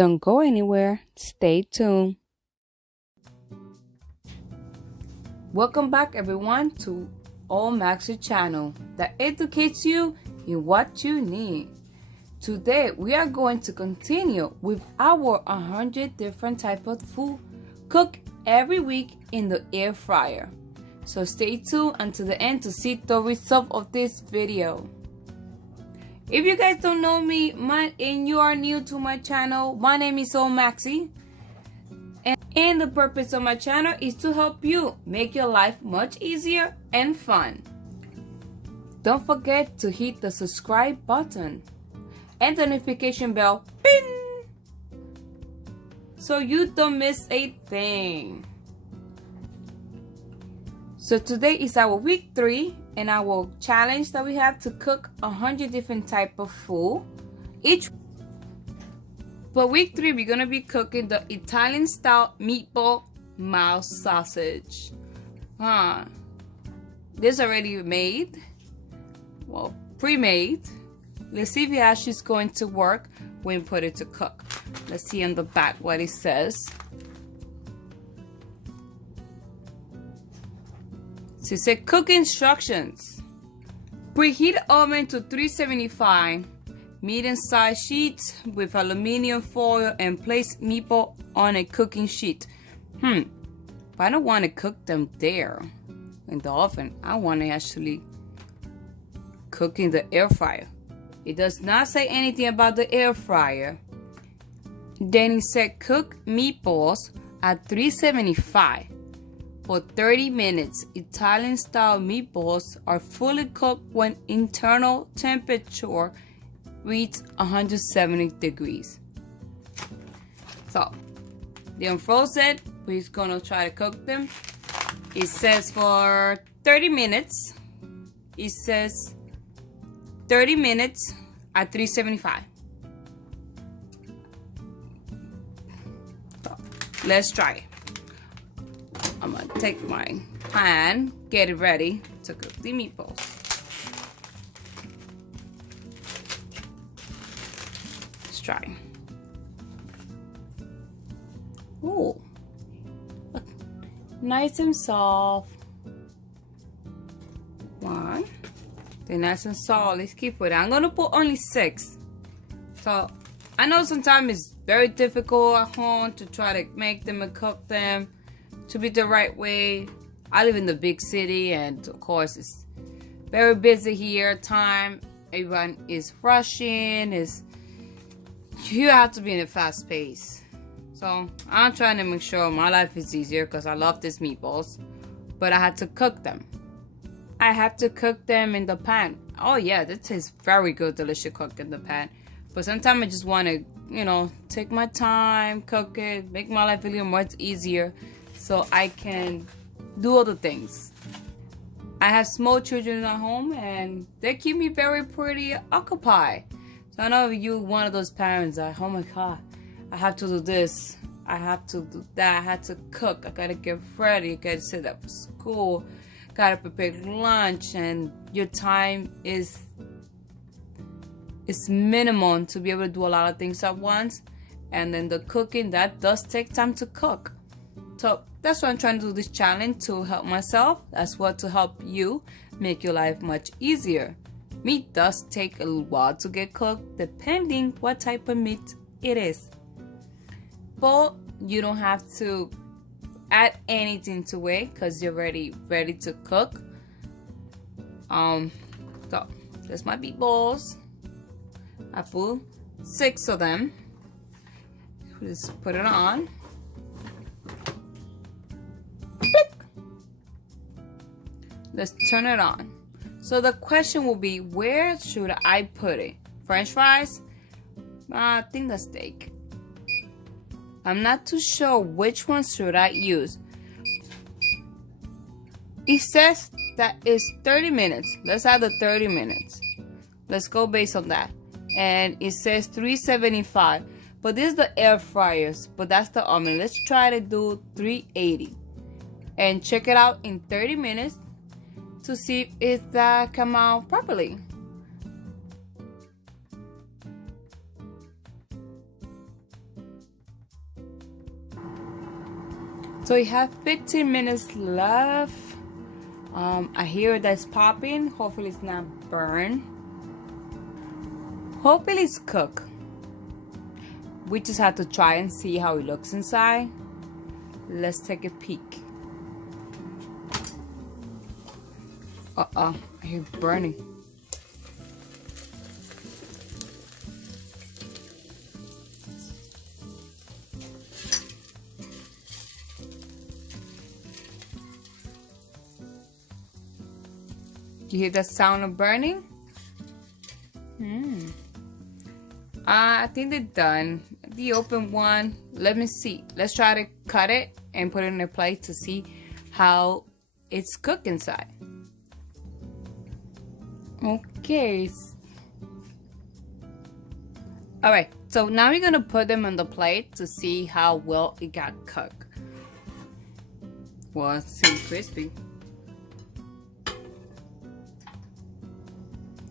Don't go anywhere. Stay tuned. Welcome back, everyone, to Maxy channel that educates you in what you need. Today, we are going to continue with our 100 different types of food cooked every week in the air fryer. So stay tuned until the end to see the result of this video. If you guys don't know me and you are new to my channel, my name is Maxy. And the purpose of my channel is to help you make your life much easier and fun. Don't forget to hit the subscribe button and the notification bell, ping, so you don't miss a thing. So today is our week 3 and our challenge that we have to cook 100 different type of food each. For week 3, we're gonna be cooking the Italian style meatball mouse sausage. This already made, well, pre-made. Let's see if it actually is going to work when we put it to cook. Let's see on the back what it says. So it said cook instructions. Preheat oven to 375. Medium-sized sheets with aluminum foil and place meatball on a cooking sheet. But I don't want to cook them there in the oven. I want to actually cook in the air fryer. It does not say anything about the air fryer. Then it said cook meatballs at 375 for 30 minutes. Italian style meatballs are fully cooked when internal temperature reaches 170 degrees. So they unfrozen. We're gonna try to cook them. It says for 30 minutes. It says 30 minutes at 375. So let's try it. I'm gonna take my pan, get it ready to cook the meatballs. Let's try. Oh, nice and soft. One. They're nice and soft. Let's keep it. I'm gonna put only 6. So I know sometimes it's very difficult at home to try to make them and cook them to be the right way. I live in the big city, and of course it's very busy here. Everyone is rushing. You have to be in a fast pace. So I'm trying to make sure my life is easier because I love these meatballs, but I had to cook them. I have to cook them in the pan. Oh yeah, this tastes very good, delicious cooked in the pan. But sometimes I just want to, take my time, cook it, make my life a little much easier so I can do other things. I have small children at home and they keep me very pretty occupied. So I know if you're one of those parents that, oh my God, I have to do this, I have to do that, I have to cook, I gotta get ready, I gotta set up for school, gotta prepare lunch, and your time is minimum to be able to do a lot of things at once. And then the cooking, that does take time to cook. So that's why I'm trying to do this challenge, to help myself as well to help you make your life much easier. Meat does take a little while to get cooked depending what type of meat it is, but you don't have to add anything to it because you're already ready to cook. So there's my meatballs. I put 6 of them. Just put it on. Click. Let's turn it on. So the question will be, where should I put it? French fries? I think the steak. I'm not too sure which one should I use. It says that it's 30 minutes. Let's add the 30 minutes. Let's go based on that. And it says 375. But this is the air fryers, but that's the oven. Let's try to do 380 and check it out in 30 minutes to see if that come out properly. So we have 15 minutes left. I hear that's popping. Hopefully it's not burned. Hopefully it's cooked. We just have to try and see how it looks inside. Let's take a peek. I hear burning. You hear that sound of burning? I think they're done. The open one, let me see. Let's try to cut it and put it in a plate to see how it's cooked inside. Okay. Alright, so now we're gonna put them on the plate to see how well it got cooked. Well, it seems crispy.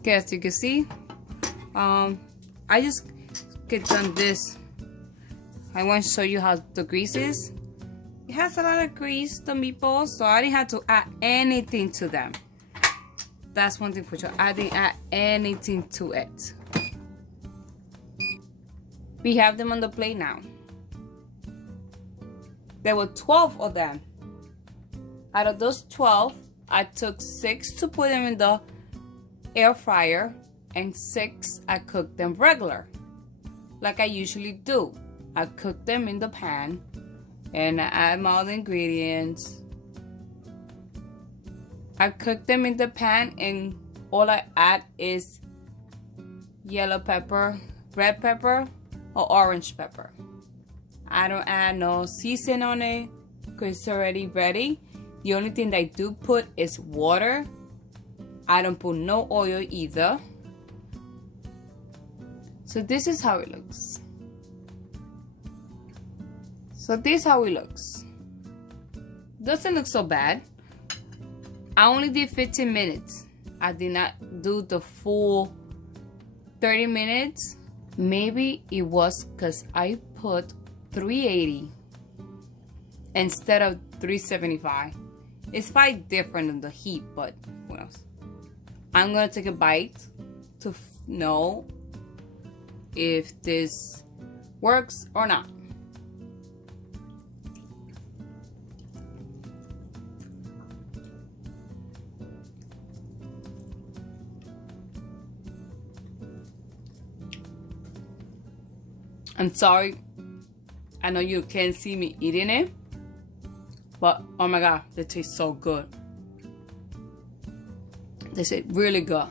Okay, as you can see, I just get done this. I want to show you how the grease is. It has a lot of grease, the meatballs, so I didn't have to add anything to them. That's one thing for sure. I didn't add anything to it. We have them on the plate now. There were 12 of them. Out of those 12, I took 6 to put them in the air fryer and 6 I cooked them regular, like I usually do. I cook them in the pan and I add all the ingredients. I cook them in the pan and all I add is yellow pepper, red pepper, or orange pepper. I don't add no season on it because it's already ready. The only thing that I do put is water. I don't put no oil either. So this is how it looks. Doesn't look so bad. I only did 15 minutes. I did not do the full 30 minutes. Maybe it was because I put 380 instead of 375. It's quite different in the heat, but what else? I'm gonna take a bite to know if this works or not. I'm sorry, I know you can't see me eating it, but oh my god, they taste so good. They taste really good.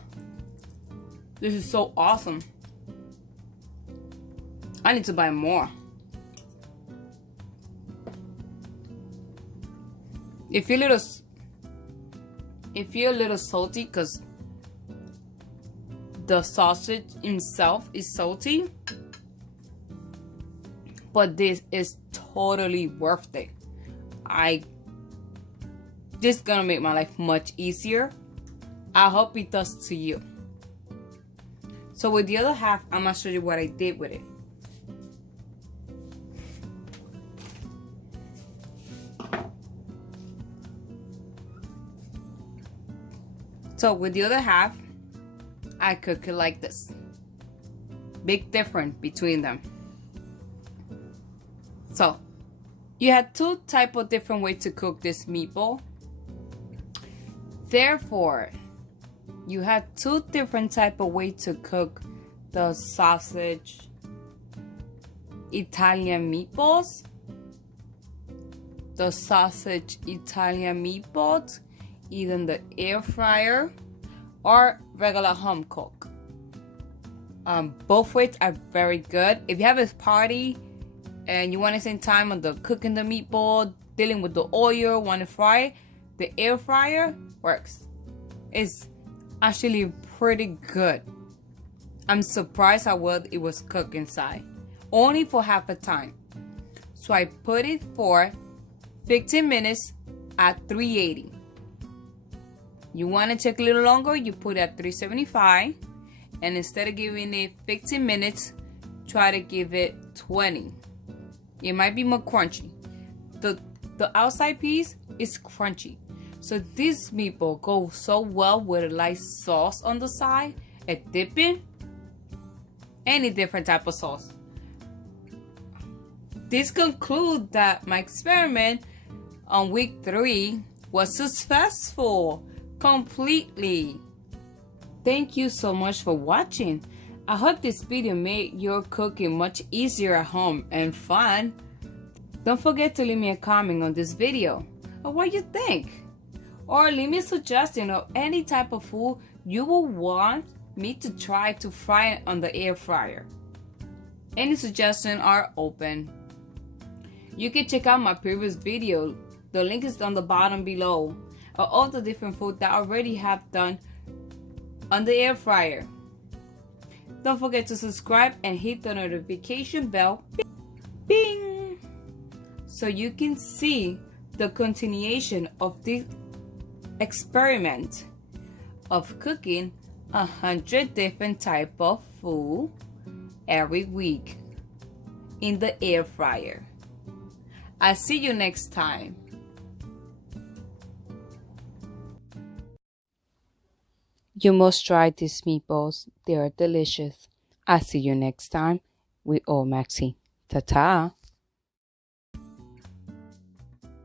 This is so awesome. I need to buy more. It feels a little salty because the sausage itself is salty. But this is totally worth it. This is gonna make my life much easier. I hope it does to you. So with the other half, I'm gonna show you what I did with it. So with the other half, I cook it like this. Big difference between them. So, you had 2 types of different ways to cook this meatball. Therefore, you had 2 different types of ways to cook the sausage Italian meatballs. The sausage Italian meatballs, either in the air fryer or regular home cook. Both ways are very good. If you have a party and you want to spend time on the cooking the meatball, dealing with the oil, want to fry, the air fryer works. It's actually pretty good. I'm surprised how well it was cooked inside. Only for half a time. So I put it for 15 minutes at 380. You want to take a little longer, you put it at 375. And instead of giving it 15 minutes, try to give it 20. It might be more crunchy. The the outside piece is crunchy. So this meatball goes so well with a light sauce on the side and dipping any different type of sauce. This concludes that my experiment on week 3 was successful completely. Thank you so much for watching. I hope this video made your cooking much easier at home and fun. Don't forget to leave me a comment on this video or what you think. Or leave me a suggestion of any type of food you will want me to try to fry it on the air fryer. Any suggestions are open. You can check out my previous video. The link is on the bottom below of all the different food that I already have done on the air fryer. Don't forget to subscribe and hit the notification bell, bing, so you can see the continuation of this experiment of cooking 100 different type of food every week in the air fryer. I'll see you next time. You must try these meatballs. They are delicious. I'll see you next time with Maxy. Tata.